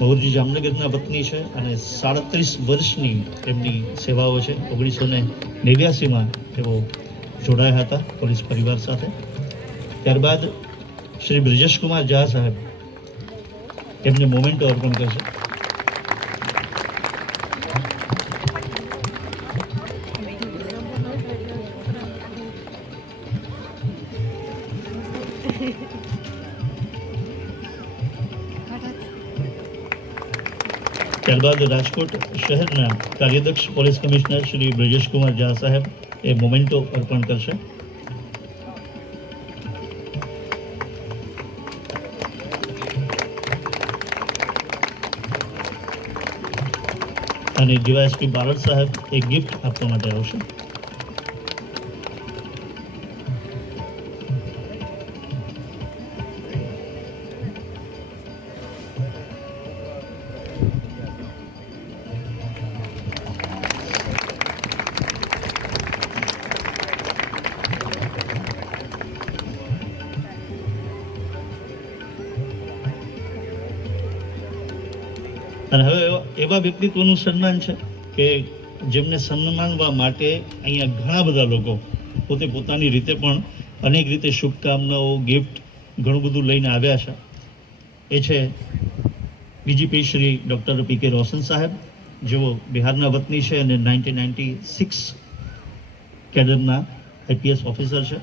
મહુરજી જામનગરના વતની છે અને 37 વર્ષની એમની સેવાઓ છે. 1989માં તેઓ જોડાયા હતા પોલીસ પરિવાર સાથે. ત્યારબાદ શ્રી બ્રિજેશ કુમાર ઝા સાહેબ એમને મોમેન્ટો અર્પણ કરશે. ત્યારબાદ રાજકોટ શહેરના કાર્યદક્ષ પોલીસ કમિશનર શ્રી બ્રિજેશ કુમાર ઝા સાહેબ એ મોમેન્ટો અર્પણ કરશે. અને ડીવાયએસપી બારડ સાહેબ એક ગિફ્ટ આપવા માટે આવશે. અને હવે એવા વ્યક્તિત્વનું સન્માન છે કે જેમને સન્માનવા માટે અહીંયા ઘણા બધા લોકો પોતે પોતાની રીતે પણ અનેક રીતે શુભકામનાઓ ગિફ્ટ ઘણું બધું લઈને આવ્યા છે. એ છે ડીજીપી શ્રી ડૉક્ટર પી કે રોશન સાહેબ, જેઓ બિહારના વતની છે અને 1996 કેડરના આઈપીએસ ઓફિસર છે.